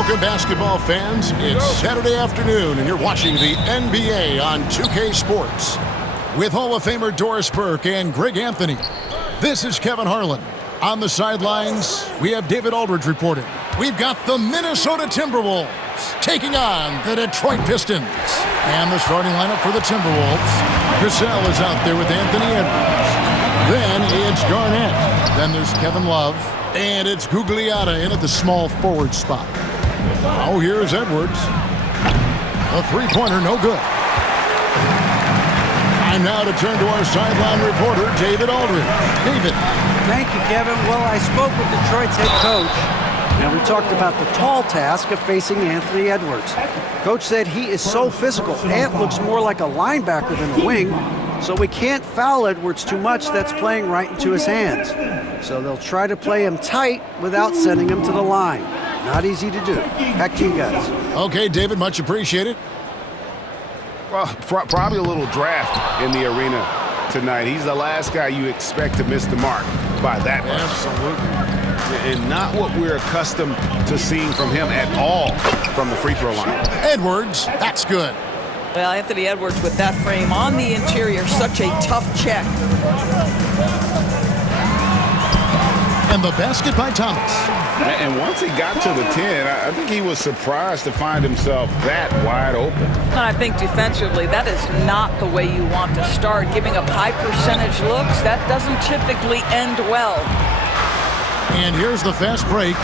Welcome, basketball fans. It's Saturday afternoon, and you're watching the NBA on 2K Sports. With Hall of Famer Doris Burke and Greg Anthony, this is Kevin Harlan. On the sidelines, we have David Aldridge reporting. We've got the Minnesota Timberwolves taking on the Detroit Pistons. And the starting lineup for the Timberwolves. Cassell is out there with Anthony Edwards. Then it's Garnett. Then there's Kevin Love. And it's Gugliotta in at the small forward spot. Now here's Edwards. A three-pointer, no good. Time now to turn to our sideline reporter, David Aldridge. David. Thank you, Kevin. Well, I spoke with Detroit's head coach, and we talked about the tall task of facing Anthony Edwards. Coach said he is so physical. Ant looks more like a linebacker than a wing, so we can't foul Edwards too much. That's playing right into his hands. So they'll try to play him tight without sending him to the line. Not easy to do. Back to you guys. Okay, David, much appreciated. Well, probably a little draft in the arena tonight. He's the last guy you expect to miss the mark by that much. Absolutely. And not what we're accustomed to seeing from him at all from the free throw line. Edwards, that's good. Well, Anthony Edwards with that frame on the interior, such a tough check. And the basket by Thomas. And once he got to the 10, I think he was surprised to find himself that wide open. I think defensively, that is not the way you want to start. Giving up high percentage looks, that doesn't typically end well. And here's the fast break.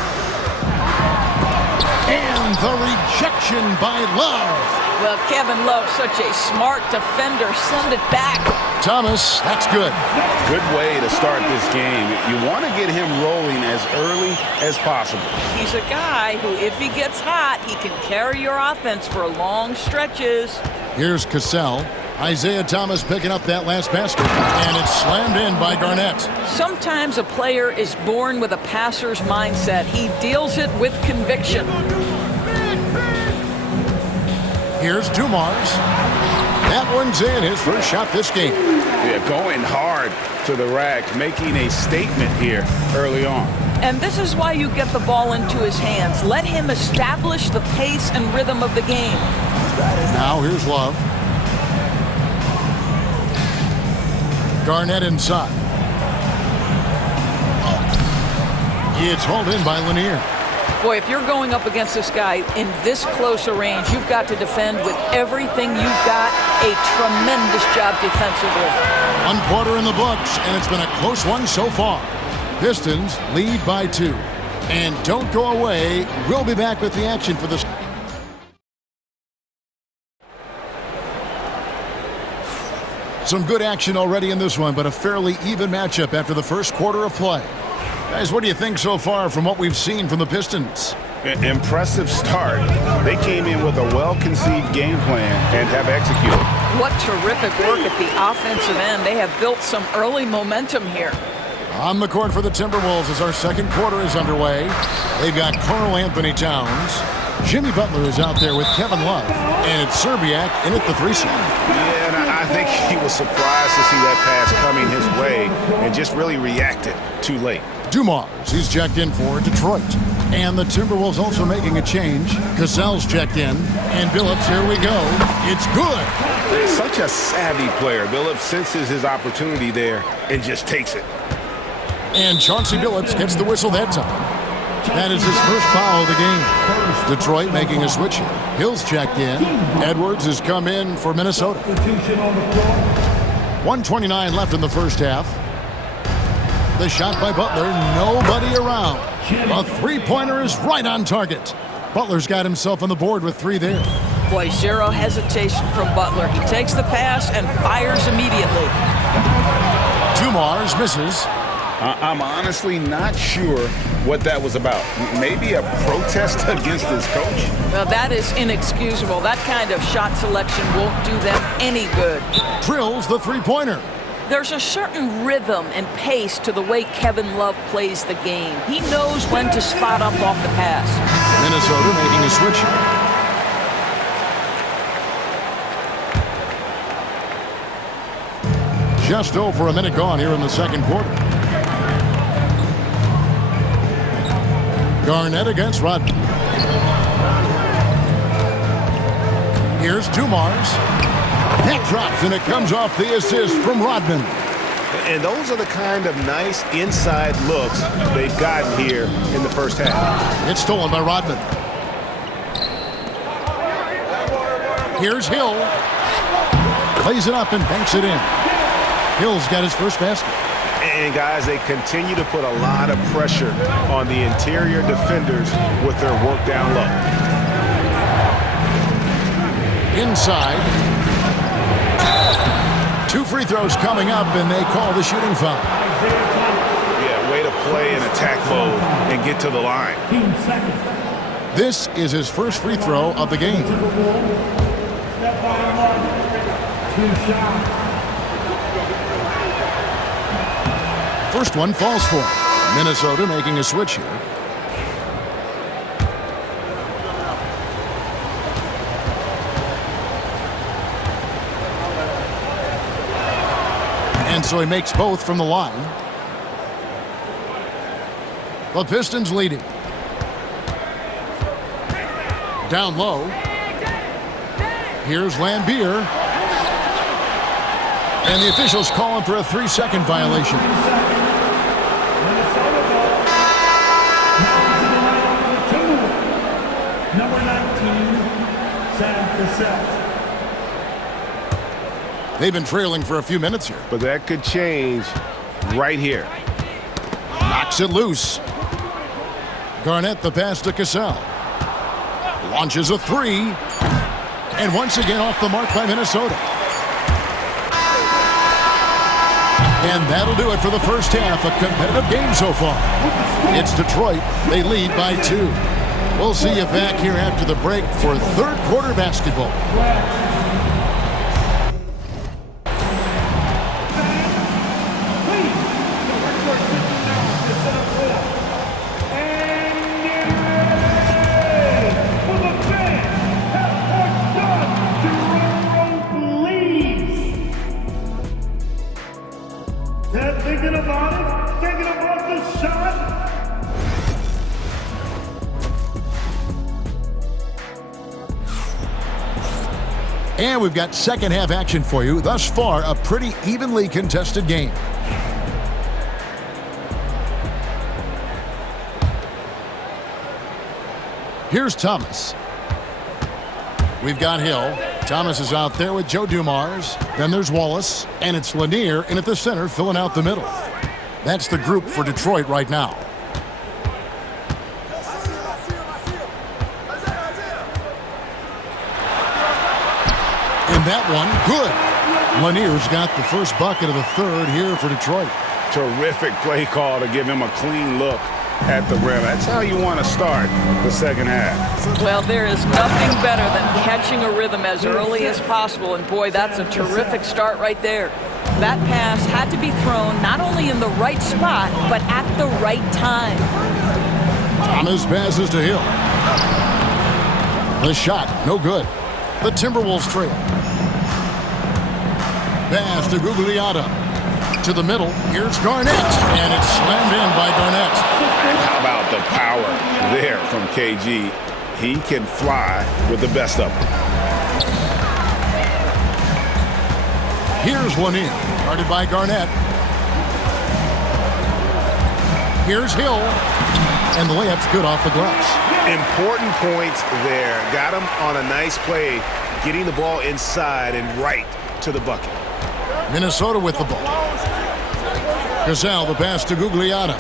And the rejection by Love. Well, Kevin Love, such a smart defender. Send it back. Thomas, that's good. Good way to start this game. You want to get him rolling as early as possible. He's a guy who, if he gets hot, he can carry your offense for long stretches. Here's Cassell. Isaiah Thomas picking up that last basket. And it's slammed in by Garnett. Sometimes a player is born with a passer's mindset. He deals it with conviction. Here's Dumars. That one's in, his first shot this game. Yeah, going hard to the rack, making a statement here early on. And this is why you get the ball into his hands. Let him establish the pace and rhythm of the game. Now here's Love. Garnett inside. It's hauled in by Lanier. Boy, if you're going up against this guy in this close a range, you've got to defend with everything you've got. A tremendous job defensively. 1 quarter in the books, and it's been a close one so far. Pistons lead by 2. And don't go away. We'll be back with the action for this. Some good action already in this one, but a fairly even matchup after the first quarter of play. Guys, what do you think so far from what we've seen from the Pistons? Impressive start. They came in with a well-conceived game plan and have executed. What terrific work at the offensive end. They have built some early momentum here. On the court for the Timberwolves as our second quarter is underway. They've got Karl Anthony Towns. Jimmy Butler is out there with Kevin Love. And it's Serbiak in at the 3-slot. Yeah, and I think he was surprised to see that pass coming his way and just really reacted too late. Dumars, he's checked in for Detroit. And the Timberwolves also making a change. Cassell's checked in. And Billups, here we go. It's good. He's such a savvy player. Billups senses his opportunity there and just takes it. And Chauncey Billups gets the whistle that time. That is his first foul of the game. Detroit making a switch here. Hill's checked in. Edwards has come in for Minnesota. 1:29 left in the first half. The shot by Butler, nobody around. A three-pointer is right on target. Butler's got himself on the board with 3 there. Boy, zero hesitation from Butler. He takes the pass and fires immediately. Dumars misses. I'm honestly not sure what that was about. Maybe a protest against his coach? Well, that is inexcusable. That kind of shot selection won't do them any good. Drills the three-pointer. There's a certain rhythm and pace to the way Kevin Love plays the game. He knows when to spot up off the pass. Minnesota making a switch here. Just over a minute gone here in the second quarter. Garnett against Rodman. Here's Dumars. That drops, and it comes off the assist from Rodman. And those are the kind of nice inside looks they've gotten here in the first half. It's stolen by Rodman. Here's Hill. Plays it up and banks it in. Hill's got his first basket. And, guys, they continue to put a lot of pressure on the interior defenders with their work down low. Inside. 2 free throws coming up, and they call the shooting foul. Yeah, way to play in attack mode and get to the line. This is his first free throw of the game. First one falls for him. Minnesota making a switch here. And so he makes both from the line. The Pistons leading. Down low. Here's Lambier. And the officials calling for a 3-second violation. Number 19, Sam Cassell. They've been trailing for a few minutes here. But that could change right here. Knocks it loose. Garnett the pass to Cassell. Launches a 3. And once again off the mark by Minnesota. And that'll do it for the first half. A competitive game so far. It's Detroit. They lead by 2. We'll see you back here after the break for third quarter basketball. Thinking about the shot. And we've got second half action for you. Thus far, a pretty evenly contested game. Here's Thomas. We've got Hill. Thomas is out there with Joe Dumars. Then there's Wallace. And it's Lanier in at the center, filling out the middle. That's the group for Detroit right now. And that one, good. Lanier's got the first bucket of the third here for Detroit. Terrific play call to give him a clean look at the rim. That's how you want to start the second half. Well, there is nothing better than catching a rhythm as early as possible. And, boy, that's a terrific start right there. That pass had to be thrown not only in the right spot, but at the right time. Thomas passes to Hill. The shot, no good. The Timberwolves trail. Pass to Gugliotta. To the middle. Here's Garnett. And it's slammed in by Garnett. How about the power there from KG? He can fly with the best of them. Here's Lanier. Guarded by Garnett. Here's Hill. And the layup's good off the glass. Important points there. Got him on a nice play, getting the ball inside and right to the bucket. Minnesota with the ball. Cassell, the pass to Gugliotta.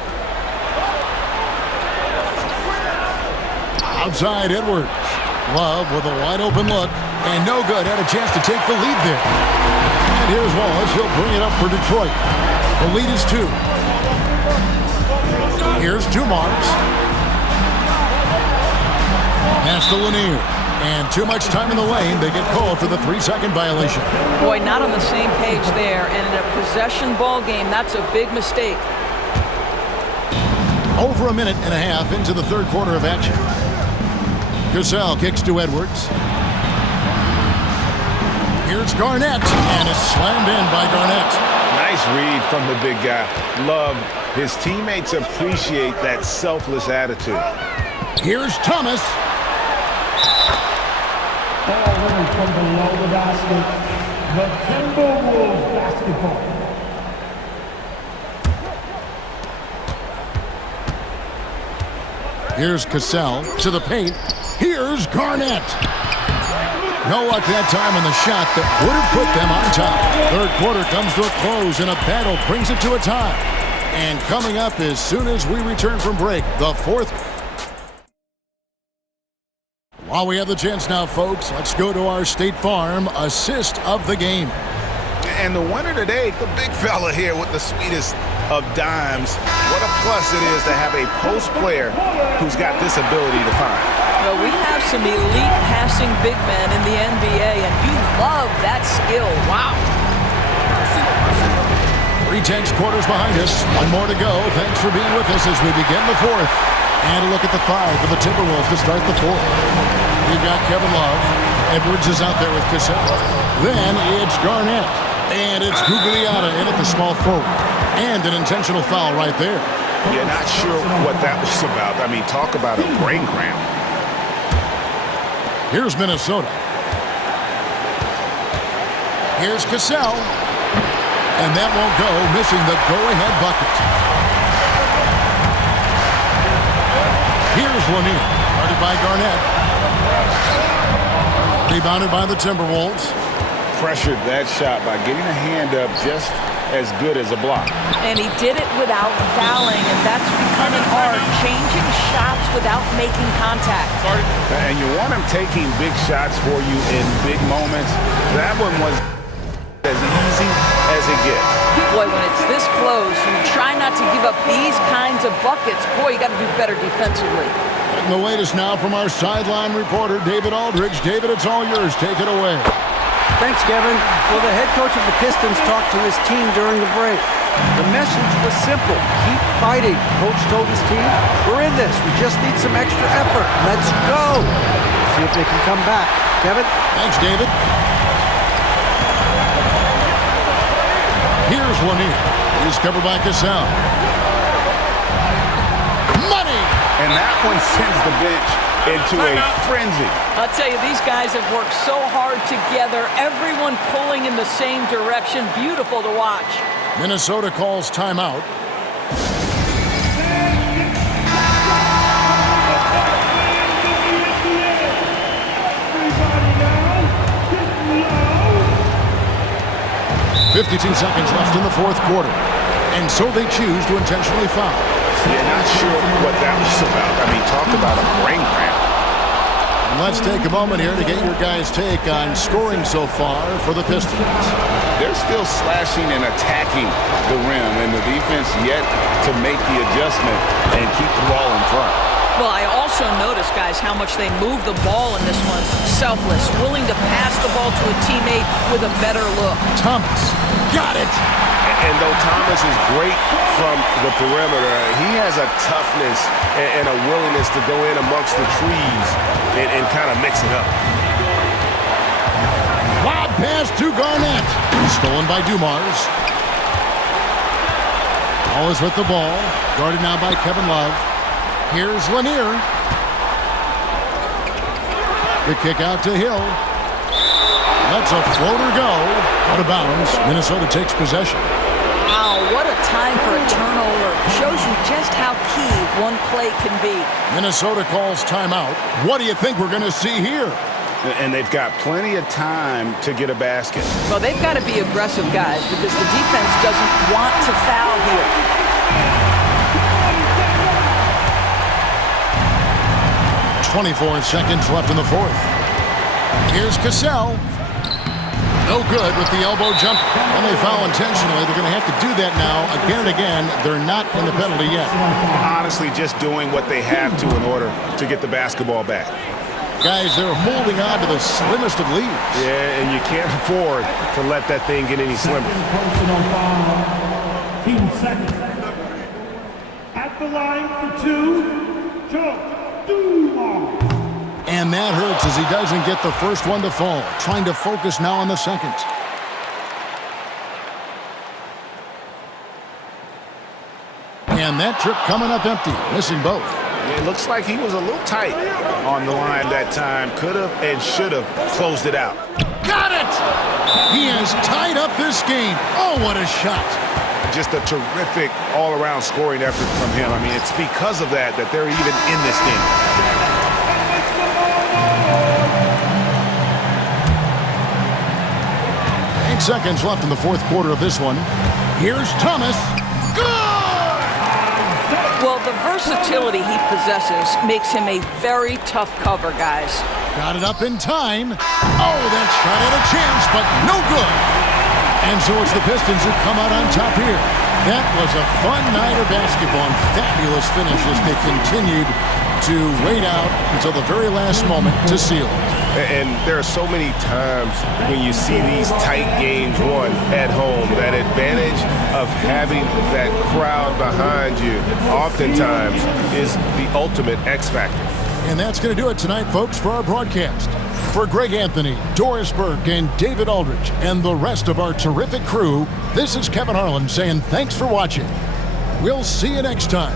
Outside Edwards. Love with a wide open look. And no good. Had a chance to take the lead there. And here's Wallace. He'll bring it up for Detroit. The lead is 2. Here's Dumars. Pass to Lanier. And too much time in the lane. They get called for the 3-second violation. Boy, not on the same page there. And in a possession ball game, that's a big mistake. Over a minute and a half into the third quarter of action. Cassell kicks to Edwards. Here's Garnett. And it's slammed in by Garnett. Nice read from the big guy. Love his teammates appreciate that selfless attitude. Here's Thomas. Ball running from below the basket. The Timberwolves basketball. Here's Cassell to the paint. Here's Garnett. No luck that time on the shot that would have put them on top. Third quarter comes to a close, and a battle brings it to a tie. And coming up as soon as we return from break, the fourth. While we have the chance now, folks, let's go to our State Farm assist of the game. And the winner today, the big fella here with the sweetest of dimes. What a plus it is to have a post player who's got this ability to find. Well, we have some elite passing big men in the NBA, and you love that skill. Wow. 3/10 quarters behind us. One more to go. Thanks for being with us as we begin the fourth. And a look at the five for the Timberwolves to start the fourth. We've got Kevin Love. Edwards is out there with Cassell. Then it's Garnett. And it's Gugliotta in at the small forward. And an intentional foul right there. Yeah, not sure what that was about. I mean, talk about a brain cramp. Here's Minnesota. Here's Cassell. And that won't go, missing the go-ahead bucket. Here's Lanier, guarded by Garnett. Rebounded by the Timberwolves. Pressured that shot by getting a hand up just as good as a block. And he did it without fouling, and that's becoming hard. Changing shots without making contact. And you want him taking big shots for you in big moments. That one was as easy as it gets. Boy, when it's this close, you try not to give up these kinds of buckets. Boy, you got to do better defensively. And the latest now from our sideline reporter, David Aldridge. David, it's all yours. Take it away. Thanks, Kevin. Well, the head coach of the Pistons talked to his team during the break. The message was simple. Keep fighting. Coach told his team, we're in this. We just need some extra effort. Let's go. See if they can come back. Kevin? Thanks, David. Here's Lanier. He's covered by Cassell. Money! And that one sends the bench into a frenzy. I'll tell you, these guys have worked so hard together. Everyone pulling in the same direction. Beautiful to watch. Minnesota calls timeout. Everybody 52 seconds left in the fourth quarter. And so they choose to intentionally foul. Yeah, not sure what that was about. I mean, talk about a brain cramp. And let's take a moment here to get your guys' take on scoring so far for the Pistons. They're still slashing and attacking the rim, and the defense yet to make the adjustment and keep the ball in front. Well, I also noticed, guys, how much they move the ball in this one. Selfless, willing to pass the ball to a teammate with a better look. Thomas, got it! And though Thomas is great from the perimeter, he has a toughness and a willingness to go in amongst the trees and kind of mix it up. Lob pass to Garnett. Stolen by Dumars. All is with the ball. Guarded now by Kevin Love. Here's Lanier. The kick out to Hill. Lets a floater go. Out of bounds. Minnesota takes possession. Wow, what a time for a turnover. Shows you just how key one play can be. Minnesota calls timeout. What do you think we're going to see here? And they've got plenty of time to get a basket. Well, they've got to be aggressive, guys, because the defense doesn't want to foul here. 24 seconds left in the fourth. Here's Cassell. No good with the elbow jump. And they foul intentionally. They're going to have to do that now again and again. They're not in the penalty yet. Honestly, just doing what they have to in order to get the basketball back. Guys, they're holding on to the slimmest of leads. Yeah, and you can't afford to let that thing get any slimmer. personal foul. Team second. At the line for two, Joe Dumars. And that hurts as he doesn't get the first one to fall. Trying to focus now on the second. And that trip coming up empty, missing both. It looks like he was a little tight on the line that time. Could have and should have closed it out. Got it! He has tied up this game. Oh, what a shot. Just a terrific all-around scoring effort from him. I mean, it's because of that they're even in this game. 8 seconds left in the fourth quarter of this one. Here's Thomas. Good! Well, the versatility he possesses makes him a very tough cover, guys. Got it up in time. Oh, that shot had a chance, but no good. And so it's the Pistons who come out on top here. That was a fun night of basketball and fabulous finish as they continued to wait out until the very last moment to seal it. And there are so many times when you see these tight games won at home, that advantage of having that crowd behind you oftentimes is the ultimate X factor. And that's going to do it tonight, folks, for our broadcast. For Greg Anthony, Doris Burke, and David Aldridge, and the rest of our terrific crew, this is Kevin Harlan saying thanks for watching. We'll see you next time.